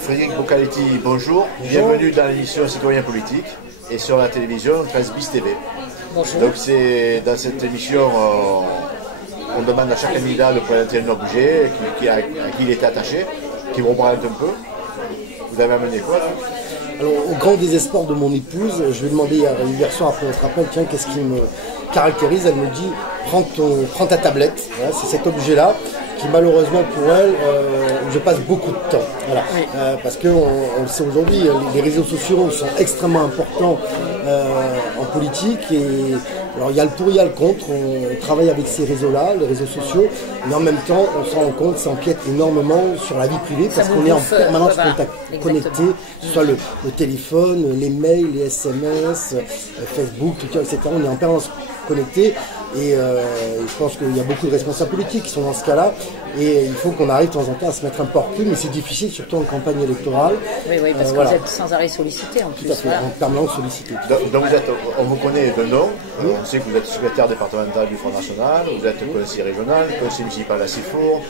Frédéric Boccaletti, bonjour. Bienvenue dans l'émission Citoyen Politique et sur la télévision 13 bis TV. Bonjour. Donc dans cette émission, on demande à chaque candidat de présenter un objet à qui il était attaché, qui vous représente un peu. Vous avez amené quoi là? Alors, au grand désespoir de mon épouse, je lui ai demandé hier soir après notre appel, tiens, qu'est-ce qui me caractérise? Elle me dit, prends ta tablette. Voilà, c'est cet objet-là qui malheureusement pour elle, je passe beaucoup de temps. Voilà. Oui. Parce qu'on le sait aujourd'hui, les réseaux sociaux sont extrêmement importants en politique. Et alors il y a le pour, il y a le contre. On travaille avec ces réseaux-là, les réseaux sociaux, mais en même temps, on se rend compte, ça empiète énormément sur la vie privée parce qu'on est en permanence connecté, que ce soit le téléphone, les mails, les SMS, Facebook, Twitter, etc. On est en permanence connecté. Et je pense qu'il y a beaucoup de responsables politiques qui sont dans ce cas-là. Et il faut qu'on arrive de temps en temps à se mettre un peu en recul, mais c'est difficile, surtout en campagne électorale. Oui, parce que vous êtes sans arrêt sollicité en plus. Tout à fait, voilà. En permanence sollicité. Donc on vous connaît de nom, on sait que vous êtes secrétaire départemental du Front National, vous êtes conseiller régional, conseiller municipal à Sifour,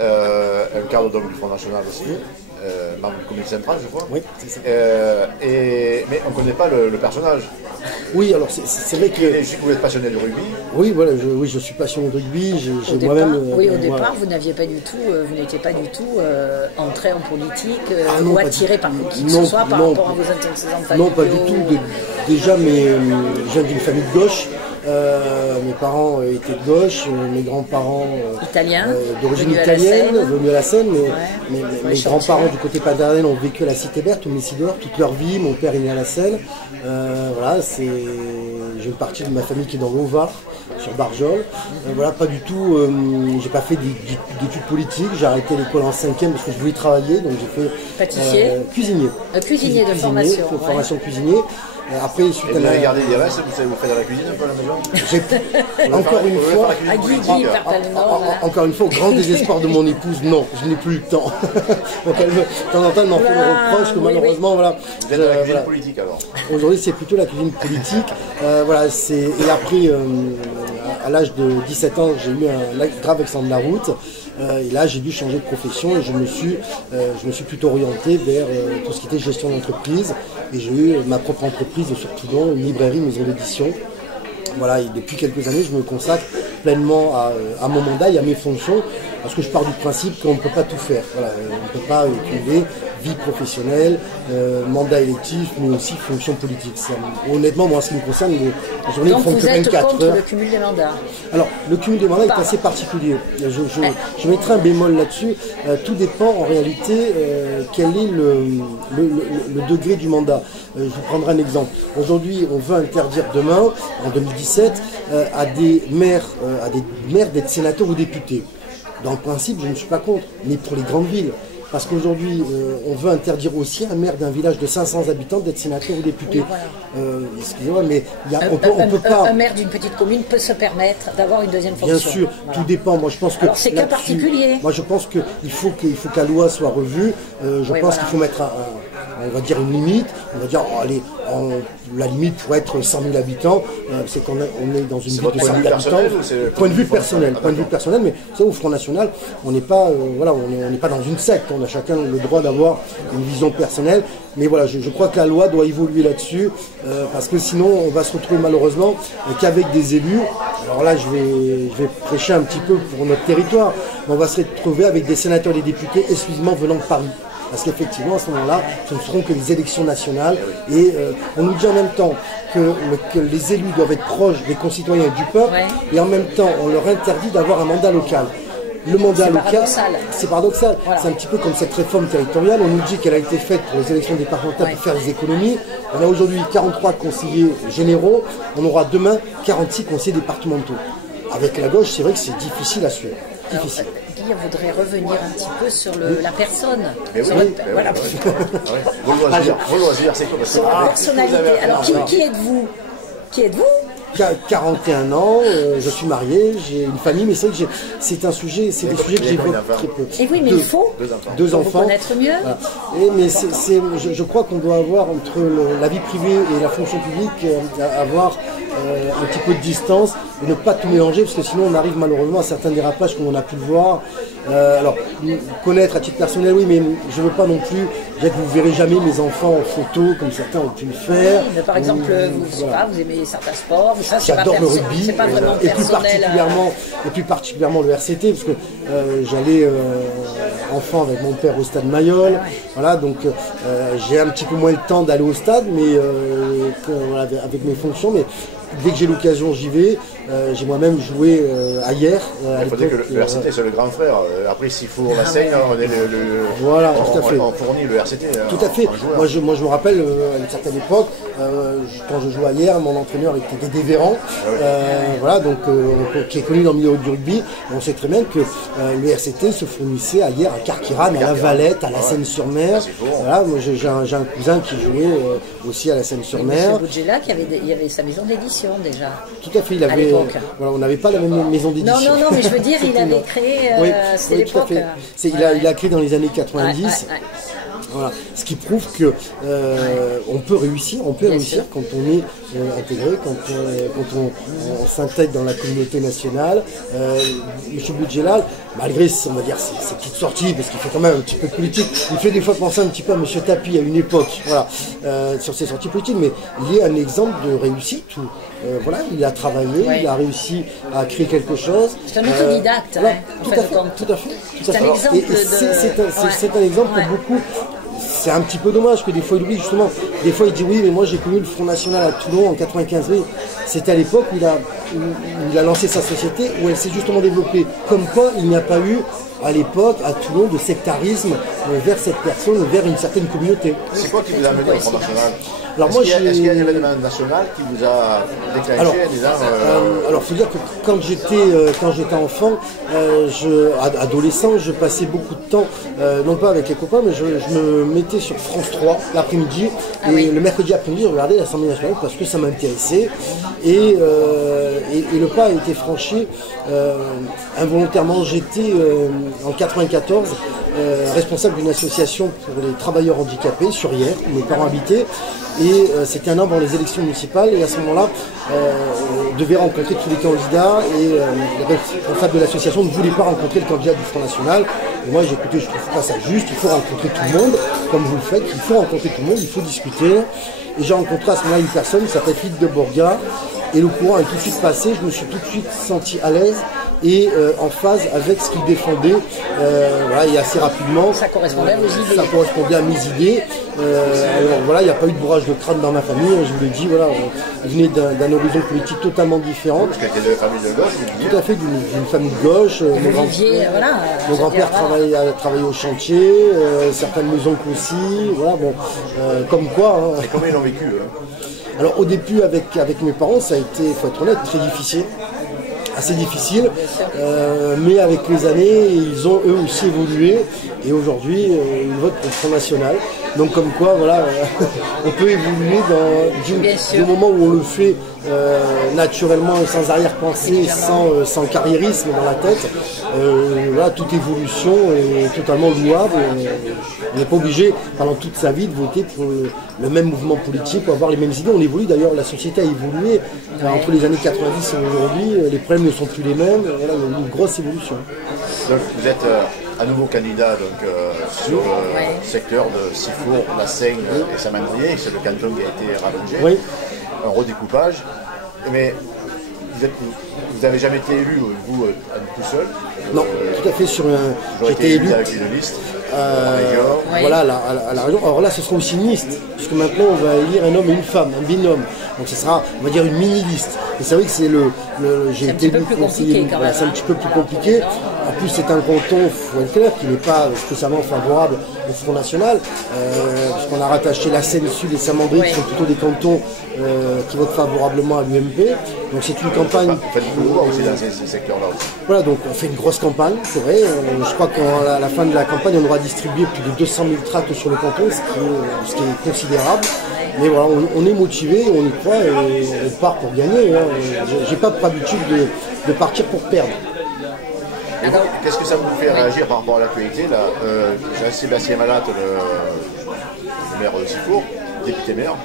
un cadre donc du Front National aussi. Membre du comité central, je crois. Oui, c'est ça. Mais on ne connaît pas le personnage. Oui, alors c'est vrai que... Je sais que vous êtes passionné de rugby. Oui, voilà, je suis passionné de rugby. Au départ, vous n'aviez pas du tout, vous n'étiez pas du tout entré en politique ou attiré par qui que ce soit par rapport à vos antécédents familiaux. Non, pas du tout. Déjà, je viens d'une famille de gauche. Mes parents étaient de gauche, mes grands-parents d'origine italienne, venus à la Seine, mais mes grands-parents du côté paternel ont vécu à la Cité Verte, au Messidor, toute leur vie. Mon père est né à la Seine. Voilà, j'ai une partie de ma famille qui est dans l'Auvar, sur Barjol. Voilà, pas du tout. J'ai pas fait d'études politiques. J'ai arrêté l'école en 5e parce que je voulais travailler, donc j'ai fait pâtissier, cuisinier. Cuisinier de formation. Formation cuisinier. Après, suite vous avez gardé des restes, vous savez vous faites dans la cuisine un peu à la maison? Encore une fois, à Guigui, encore une fois, au grand désespoir de mon épouse, non, je n'ai plus le temps. Donc elle de temps en temps, elle m'en fait le reproche que malheureusement, voilà. Vous êtes dans la cuisine politique alors? Aujourd'hui, c'est plutôt la cuisine politique. Voilà, et après, à l'âge de 17 ans, j'ai eu un grave accident de la route. Et là, j'ai dû changer de profession et je me suis plutôt orienté vers tout ce qui était gestion d'entreprise. Et j'ai eu ma propre entreprise sur Toulon, une librairie, une maison d'édition. Voilà, et depuis quelques années, je me consacre pleinement à mon mandat et à mes fonctions, parce que je pars du principe qu'on ne peut pas tout faire. Voilà, on ne peut pas cumuler vie professionnelle, mandat électif, mais aussi fonction politique. Honnêtement, moi, en ce qui me concerne, les journées ne font que 24 heures. Donc vous êtes contre le cumul des mandats? Alors, le cumul des mandats est assez particulier. Je mettrai un bémol là-dessus. Tout dépend, en réalité, quel est le degré du mandat. Je vous prendrai un exemple. Aujourd'hui, on veut interdire demain, en 2017, à des maires d'être sénateurs ou députés. Dans le principe, je ne suis pas contre, mais pour les grandes villes. Parce qu'aujourd'hui, on veut interdire aussi à un maire d'un village de 500 habitants d'être sénateur ou député. Oui, voilà. Excusez-moi, mais on peut pas... Un maire d'une petite commune peut se permettre d'avoir une deuxième fonction. Bien sûr, voilà. Tout dépend. Moi, je pense que... Alors, c'est cas particulier. Moi, je pense qu'il faut que la loi soit revue. Je pense qu'il faut mettre on va dire une limite. On va dire, allez, la limite pour être 100 000 habitants, c'est qu'on est dans une ville de 100 000 habitants. Point de vue personnel. Point de vue personnel, mais ça, au Front National, on n'est pas, voilà, on n'est pas dans une secte. On a chacun le droit d'avoir une vision personnelle. Mais voilà, je crois que la loi doit évoluer là-dessus, parce que sinon, on va se retrouver malheureusement qu'avec des élus. Alors là, je vais prêcher un petit peu pour notre territoire. Mais on va se retrouver avec des sénateurs et des députés exclusivement venant de Paris. Parce qu'effectivement, à ce moment-là, ce ne seront que les élections nationales. Et on nous dit en même temps que les élus doivent être proches des concitoyens et du peuple. Ouais. Et en même temps, on leur interdit d'avoir un mandat local. Le mandat local, c'est paradoxal. Voilà. C'est un petit peu comme cette réforme territoriale. On nous dit qu'elle a été faite pour les élections départementales pour faire des économies. On a aujourd'hui 43 conseillers généraux. On aura demain 46 conseillers départementaux. Avec la gauche, c'est vrai que c'est difficile à suivre. Difficile. Guy, on voudrait revenir un petit peu sur la personne. Voilà. Vos loisirs, c'est quoi? Sur la personnalité. Alors, qui êtes-vous? Qui êtes-vous? 41 ans, je suis marié, j'ai une famille, mais c'est vrai que c'est un sujet, c'est des sujets que j'évoque très peu. Et oui, mais il faut deux enfants. Pour connaître mieux. Voilà. Mais je crois qu'on doit avoir entre la vie privée et la fonction publique avoir un petit peu de distance et ne pas tout mélanger, parce que sinon on arrive malheureusement à certains dérapages comme on a pu le voir. Alors, connaître à titre personnel, oui, mais je ne veux pas non plus, vous ne verrez jamais mes enfants en photo comme certains ont pu le faire. Oui, mais par exemple, vous aimez certains sports, ça j'adore le rugby, c'est pas vraiment personnel. Et plus particulièrement le RCT, parce que j'allais enfant avec mon père au stade Mayol, voilà, donc j'ai un petit peu moins le temps d'aller au stade, mais voilà, avec mes fonctions, mais dès que j'ai l'occasion, j'y vais. J'ai moi-même joué à hier. Il faudrait que le RCT c'est le grand frère. Après, s'il faut la Seine, on est voilà, tout à fait. On fournit le RCT. Tout à fait. Moi, je me rappelle à une certaine époque, quand je jouais à hier, mon entraîneur était Dédé Véran, voilà, donc qui est connu dans le milieu du rugby. On sait très bien que le RCT se fournissait à hier à Carqueiranne, à La Valette, à la Seine-sur-Mer. Voilà, moi j'ai un cousin qui jouait aussi à la Seine-sur-Mer. M. Bougela, il y avait sa maison d'édition déjà. Tout à fait, il avait. Voilà, on n'avait pas la même maison d'édition. Non, mais je veux dire, il avait créé. C'était l'époque. Il a créé dans les années 90. Voilà. Ce qui prouve que on peut réussir quand on est intégré, quand on s'intègre dans la communauté nationale. M. Boudjelal, malgré on va dire ses petites sorties, parce qu'il fait quand même un petit peu de politique, il fait des fois penser un petit peu à M. Tapi à une époque, voilà, sur ses sorties politiques, mais il est un exemple de réussite où voilà, il a travaillé, il a réussi à créer quelque chose. C'est un autodidacte, voilà, tout à fait. C'est un exemple c'est un exemple pour beaucoup. C'est un petit peu dommage que des fois il oublie justement. Des fois il dit oui, mais moi j'ai connu le Front National à Toulon en 95. Oui, c'était à l'époque où il a lancé sa société, où elle s'est justement développée. Comme quoi il n'y a pas eu à l'époque à Toulon de sectarisme vers cette personne, vers une certaine communauté. C'est quoi qui vous a amené au Front National? Alors est-ce qu'il y a un événement national qui vous a déclenché? Alors, il faut dire que quand j'étais enfant, adolescent, je passais beaucoup de temps, non pas avec les copains, mais je me mettais sur France 3 l'après-midi, le mercredi après-midi, je regardais l'Assemblée nationale parce que ça m'intéressait. Et le pas a été franchi involontairement. J'étais en 94 responsable d'une association pour les travailleurs handicapés sur Hyères, où mes parents habitaient. Et c'était un an avant les élections municipales, et à ce moment-là, on devait rencontrer tous les candidats, et les responsables de l'association ne voulaient pas rencontrer le candidat du Front National. Et moi j'ai écouté, je trouve pas ça juste, il faut rencontrer tout le monde, comme vous le faites, il faut rencontrer tout le monde, il faut discuter. Et j'ai rencontré à ce moment-là une personne qui s'appelle Philippe de Borga, et le courant est tout de suite passé, je me suis tout de suite senti à l'aise et en phase avec ce qu'il défendait, voilà, et assez rapidement. Ça correspondait à vos idées. Ça correspondait à mes idées. Alors voilà, il n'y a pas eu de bourrage de crâne dans ma famille, je vous l'ai dit, voilà, on venait d'un horizon politique totalement différent. Parce qu'elle était de famille de gauche, tout à fait, d'une famille de gauche. Mon grand-père travaillait au chantier, certains de mes oncles aussi, voilà, bon, comme quoi. Et comment ils l'ont vécu Alors au début avec mes parents, ça a été, il faut être honnête, très difficile. Assez difficile, mais avec les années, ils ont eux aussi évolué, et aujourd'hui, ils votent pour le Front National. Donc comme quoi, voilà, on peut évoluer du moment où on le fait naturellement et sans arrière-pensée, sans carriérisme dans la tête. Voilà, toute évolution est totalement louable. On n'est pas obligé pendant toute sa vie de voter pour le même mouvement politique, pour avoir les mêmes idées. On évolue, d'ailleurs la société a évolué entre les années 90 et aujourd'hui, les problèmes ne sont plus les mêmes. Voilà, il y a une grosse évolution. Donc vous êtes à nouveau candidat donc, sur le secteur de Sifour, la Seine et Saint-Mandrier, c'est le canton qui a été rallongé, oui. Un redécoupage, mais vous n'avez jamais été élu, vous, tout seul? Non, tout à fait, j'ai été élu avec une liste. Voilà, à la région. Alors là, ce sera aussi une liste, puisque maintenant on va élire un homme et une femme, un binôme. Donc ce sera, on va dire, une mini-liste. Et c'est vrai que c'est j'ai été élu conseiller. C'est un petit peu plus compliqué. En plus, c'est un canton, il faut être clair, qui n'est pas spécialement favorable au Front National, puisqu'on a rattaché la Seine-Sud et Saint-Mandrier, qui sont plutôt des cantons qui votent favorablement à l'UMP. Donc c'est une campagne. Vous faites beaucoup aussi dans ces secteurs-là aussi. Voilà, donc on fait une grosse campagne, c'est vrai. Je crois qu'à la fin de la campagne, on aura distribué plus de 200 000 tracts sur le canton, ce qui est considérable. Mais voilà, on est motivé, on y croit et on part pour gagner. Hein. J'ai pas pour habitude de partir pour perdre. Qu'est-ce que ça vous fait réagir par rapport à l'actualité là Jean-Sébastien Malat, le maire de Sifour, député maire,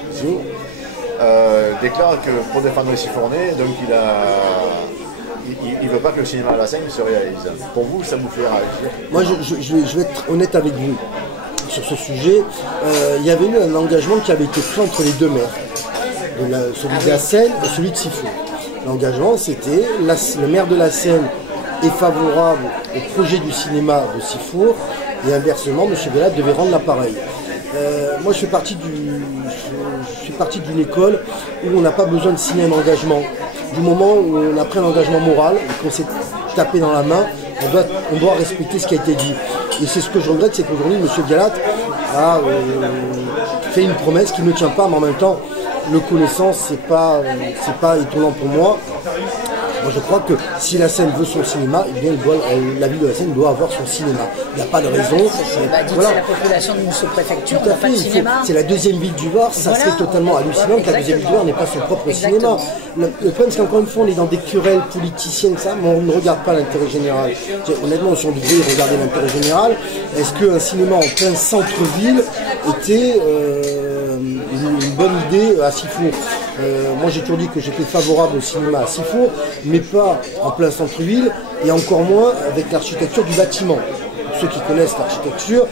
déclare que pour défendre les Sifournais, donc il ne veut pas que le cinéma à la Seine se réalise. Pour vous, ça vous fait réagir? Moi, je vais être honnête avec vous sur ce sujet. Il y avait eu un engagement qui avait été pris entre les deux maires, celui de la Seine et celui de Sifour. L'engagement, c'était le maire de la Seine est favorable au projet du cinéma de Sifour et inversement, M. Galat devait rendre l'appareil. Moi, je fais partie d'une école où on n'a pas besoin de signer un engagement. Du moment où on a pris un engagement moral et qu'on s'est tapé dans la main, on doit respecter ce qui a été dit. Et c'est ce que je regrette, c'est qu'aujourd'hui, M. Galat a fait une promesse qui ne tient pas, mais en même temps, le connaissant, c'est pas étonnant pour moi. Moi, je crois que si la Seine veut son cinéma, eh bien, la ville de la Seine doit avoir son cinéma. Il n'y a pas de raison. Voilà. C'est la population d'une sous-préfecture, on n'a pas de cinéma. C'est la deuxième ville du Var, ça serait totalement hallucinant que la deuxième ville du Var n'ait pas son propre cinéma. Le problème, c'est qu'encore une fois, on est dans des querelles politiciennes, mais on ne regarde pas l'intérêt général. Honnêtement, si on devait regarder l'intérêt général, est-ce qu'un cinéma en plein centre-ville était une bonne idée à Sifour? Moi, j'ai toujours dit que j'étais favorable au cinéma à Sifour, mais pas en plein centre-ville, et encore moins avec l'architecture du bâtiment. Pour ceux qui connaissent l'architecture,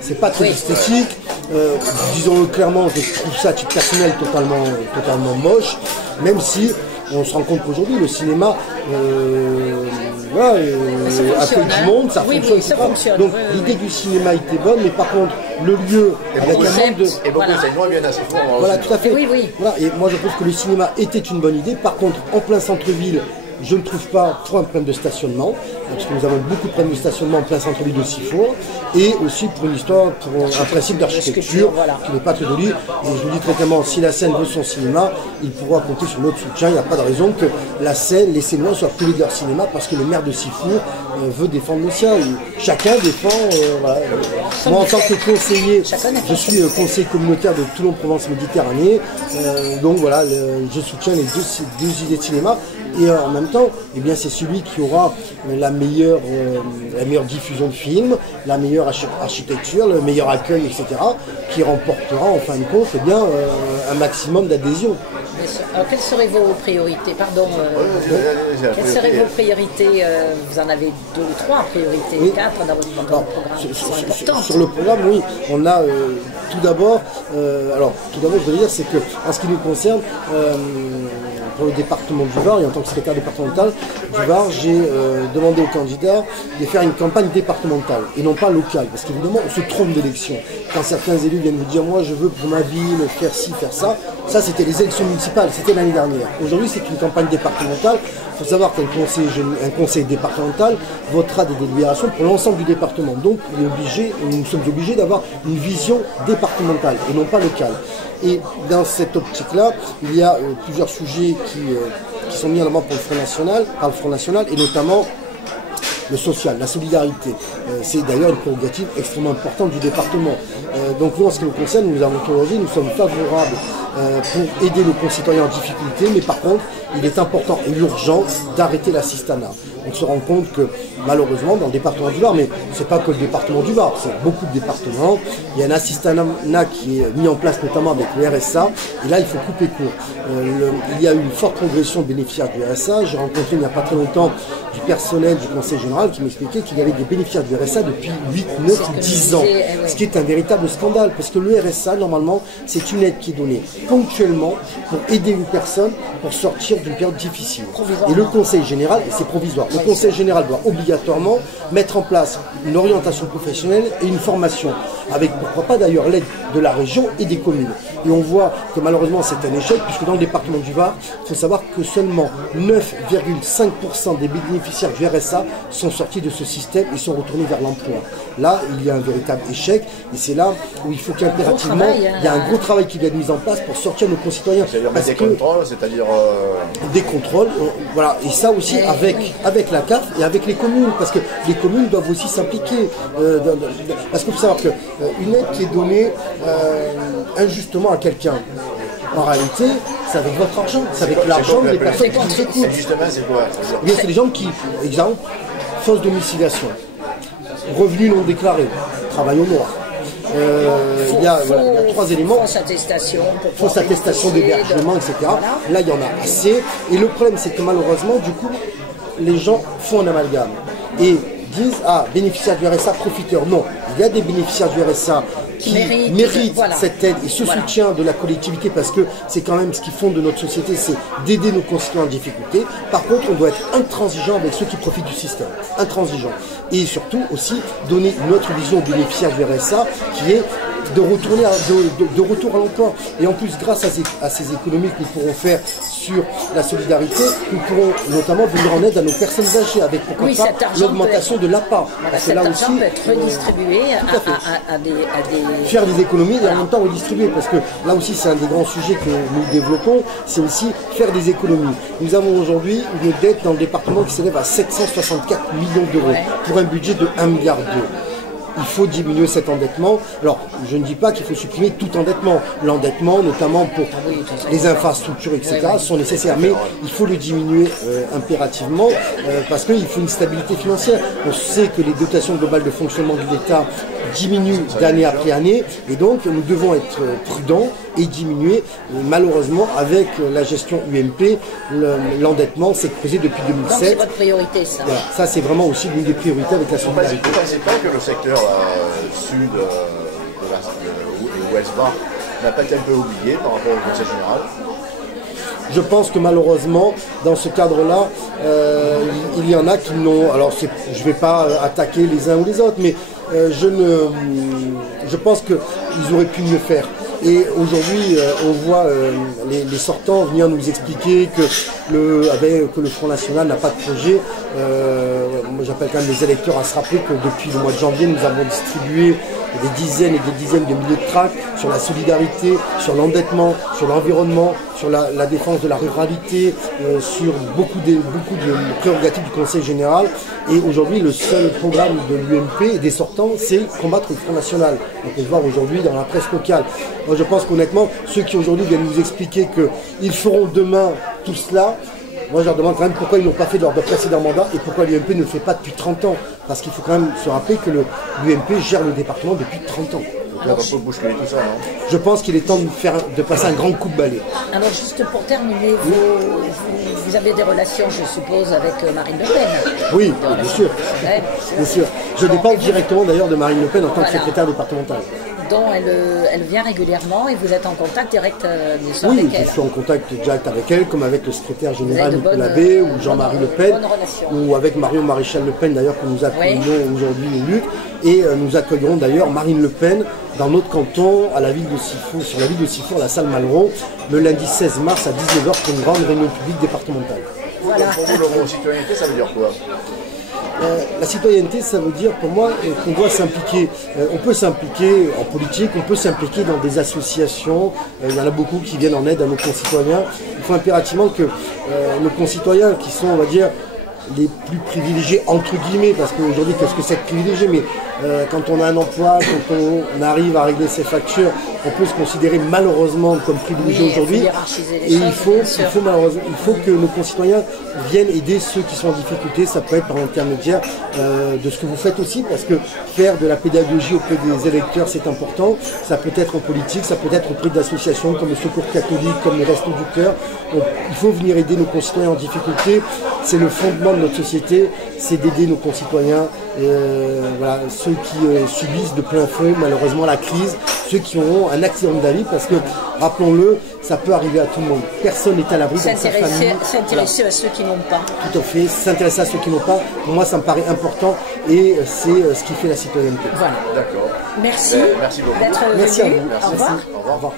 c'est pas très esthétique. Disons-le clairement, je trouve ça à titre personnel totalement moche, même si on se rend compte qu'aujourd'hui, le cinéma accueille du monde, ça fonctionne. Donc l'idée du cinéma était bonne, mais par contre, le lieu avec un nombre de... Et beaucoup d'enseignements viennent à Sifour. Voilà, tout à fait. Oui. Voilà, et moi je trouve que le cinéma était une bonne idée. Par contre, en plein centre-ville, je ne trouve pas pour un problème de stationnement, parce que nous avons beaucoup de problèmes de stationnement en plein centre-ville de Sifour, et aussi pour un principe d'architecture qui n'est pas très joli. Et je vous dis très clairement, si la Seine veut son cinéma, il pourra compter sur notre soutien. Il n'y a pas de raison que la Seine, les Sénois soient privés de leur cinéma parce que le maire de Sifour veut défendre le sien. Et chacun défend. Moi, en tant que conseiller, je suis conseiller communautaire de Toulon-Provence-Méditerranée, donc voilà, je soutiens les deux idées de cinéma. Et en même temps, eh bien, c'est celui qui aura la meilleure diffusion de films, la meilleure architecture, le meilleur accueil, etc., qui remportera en fin de compte un maximum d'adhésion. Alors, quelles seraient vos priorités? Quelles seraient vos priorités? Vous en avez 2 ou 3 priorités, 4 dans votre programme. Sur le programme, oui, on a tout d'abord, je voudrais dire, c'est que en ce qui nous concerne, pour le département du Var, et en tant que secrétaire départemental du Var, j'ai demandé aux candidats de faire une campagne départementale et non pas locale, parce qu'évidemment on se trompe d'élection. Quand certains élus viennent vous dire moi je veux pour ma ville faire ci, faire ça, ça c'était les élections municipales, c'était l'année dernière. Aujourd'hui c'est une campagne départementale. Il faut savoir qu'un conseil départemental votera des délibérations pour l'ensemble du département. Donc nous sommes obligés d'avoir une vision départementale et non pas locale. Et dans cette optique-là, il y a plusieurs sujets qui sont mis en avant par le Front National, et notamment le social, la solidarité. C'est d'ailleurs une prérogative extrêmement importante du département. Donc nous, en ce qui nous concerne, nous sommes favorables pour aider nos concitoyens en difficulté, mais par contre, il est important et urgent d'arrêter l'assistanat. On se rend compte que malheureusement dans le département du Var, mais c'est pas que le département du Var, c'est beaucoup de départements, il y a un assistanat qui est mis en place notamment avec le RSA, et là il faut couper court. Il y a eu une forte progression de bénéficiaires du RSA. J'ai rencontré il n'y a pas très longtemps du personnel du conseil général qui m'expliquait qu'il y avait des bénéficiaires du RSA depuis 8, 9 ou 10 ans, ce qui est un véritable scandale, parce que le RSA normalement c'est une aide qui est donnée ponctuellement pour aider une personne pour sortir d'une période difficile. Et le conseil général, et c'est provisoire, le conseil général doit obligatoirement mettre en place une orientation professionnelle et une formation, avec pourquoi pas d'ailleurs l'aide de la région et des communes. Et on voit que malheureusement c'est un échec, puisque dans le département du Var, il faut savoir que seulement 9,5% des bénéficiaires du RSA sont sortis de ce système et sont retournés vers l'emploi. Là, il y a un véritable échec, et c'est là où il faut qu'impérativement, il y a un gros travail qui doit être mis en place pour sortir nos concitoyens. C'est-à-dire des contrôles, c'est-à-dire... Des contrôles, voilà, et ça aussi avec la CAF et avec les communes, parce que les communes doivent aussi s'impliquer. Parce qu'il faut savoir qu'une aide qui est donnée injustement à quelqu'un, en réalité, c'est avec votre argent, c'est avec l'argent des personnes qui vous écoutent. Justement, c'est quoi? Eh bien, c'est les gens qui, exemple, fausse domiciliation, revenus non déclarés, travail au noir, il y a 3 éléments. Fausse attestation d'hébergement, etc. Voilà. Là, il y en a assez. Et le problème, c'est que malheureusement, du coup, les gens font un amalgame. Et disent, ah, bénéficiaires du RSA, profiteurs. Non, il y a des bénéficiaires du RSA qui méritent cette aide et ce soutien de la collectivité, parce que c'est quand même ce qui fonde de notre société, c'est d'aider nos concitoyens en difficulté. Par contre, on doit être intransigeant avec ceux qui profitent du système. Intransigeant. Et surtout aussi donner une autre vision aux bénéficiaires du RSA qui est de retour à l'emploi. Et en plus, grâce à ces économies que nous pourrons faire sur la solidarité, nous pourrons notamment venir en aide à nos personnes âgées avec pourquoi pas l'augmentation de l'APA. Parce que là aussi, peut être redistribué à des... Faire des économies et en même temps redistribuer, parce que là aussi c'est un des grands sujets que nous développons, c'est aussi faire des économies. Nous avons aujourd'hui une dette dans le département qui s'élève à 764 millions d'euros pour un budget de 1,2 milliard. Il faut diminuer cet endettement. Alors, je ne dis pas qu'il faut supprimer tout endettement. L'endettement, notamment pour les infrastructures, etc., sont nécessaires. Mais il faut le diminuer impérativement parce qu'il faut une stabilité financière. On sait que les dotations globales de fonctionnement de l'État diminuent d'année après année. Et donc, nous devons être prudents et diminuer. Malheureusement, avec la gestion UMP, l'endettement s'est creusé depuis 2007. Donc, c'est votre priorité, ça. Voilà. Ça, c'est vraiment aussi l'une des priorités avec la solidarité. Vous ne pensez pas que le secteur sud de l'Ouest-Bar n'a pas été un peu oublié par rapport au Conseil général? Je pense que malheureusement, dans ce cadre-là, il y en a qui n'ont... Alors, je ne vais pas attaquer les uns ou les autres, mais je pense qu'ils auraient pu mieux faire. Et aujourd'hui, on voit les sortants venir nous expliquer que le Front National n'a pas de projet. Moi, j'appelle quand même les électeurs à se rappeler que depuis le mois de janvier, nous avons distribué des dizaines et des dizaines de milliers de tracts sur la solidarité, sur l'endettement, sur l'environnement, sur la défense de la ruralité, sur beaucoup de prérogatives du Conseil général. Et aujourd'hui, le seul programme de l'UMP et des sortants, c'est combattre le Front National. On peut le voir aujourd'hui dans la presse locale. Moi, je pense qu'honnêtement, ceux qui aujourd'hui viennent nous expliquer qu'ils feront demain tout cela, moi, je leur demande quand même pourquoi ils n'ont pas fait lors de précédents mandats et pourquoi l'UMP ne le fait pas depuis 30 ans. Parce qu'il faut quand même se rappeler que l'UMP gère le département depuis 30 ans. Donc, il faut bousculer tout ça, non? Je pense qu'il est temps de passer un grand coup de balai. Alors, juste pour terminer, vous avez des relations, je suppose, avec Marine Le Pen. Oui, bien sûr. Bien sûr. Je dépends directement d'ailleurs de Marine Le Pen en tant que secrétaire départementale. Dont elle vient régulièrement et vous êtes en contact direct avec elle. Oui, je suis en contact direct avec elle, comme avec le secrétaire général Nicolas B ou Jean-Marie Le Pen, ou avec Marion Maréchal Le Pen d'ailleurs que nous accueillons aujourd'hui au Luc. Et nous accueillerons d'ailleurs Marine Le Pen dans notre canton, à la ville de Sifour, sur la ville de Sifour, la salle Malraux, le lundi 16 mars à 19h pour une grande réunion publique départementale. Voilà. Pour vous, la citoyenneté, ça veut dire quoi? La citoyenneté, ça veut dire pour moi qu'on doit s'impliquer. On peut s'impliquer en politique, on peut s'impliquer dans des associations. Il y en a beaucoup qui viennent en aide à nos concitoyens. Il faut impérativement que nos concitoyens qui sont, on va dire, les plus privilégiés, entre guillemets, parce qu'aujourd'hui, qu'est-ce que c'est que privilégié? Mais quand on a un emploi, quand on arrive à régler ses factures, on peut se considérer malheureusement comme privilégié aujourd'hui. Et il faut que nos concitoyens viennent aider ceux qui sont en difficulté. Ça peut être par l'intermédiaire de ce que vous faites aussi, parce que faire de la pédagogie auprès des électeurs, c'est important. Ça peut être en politique, ça peut être auprès d'associations comme le Secours catholique, comme les Restos du Cœur. Il faut venir aider nos concitoyens en difficulté. C'est le fondement de notre société, c'est d'aider nos concitoyens, voilà, ceux qui subissent de plein fouet malheureusement la crise, ceux qui auront un accident de la vie, parce que, rappelons-le, ça peut arriver à tout le monde. Personne n'est à l'abri dans sa famille. S'intéresser à ceux qui n'ont pas. Tout à fait, s'intéresser à ceux qui n'ont pas, pour moi ça me paraît important et c'est ce qui fait la citoyenneté. Voilà. D'accord. Merci. Merci beaucoup. D'être venu. Merci à vous. Au revoir. Au revoir.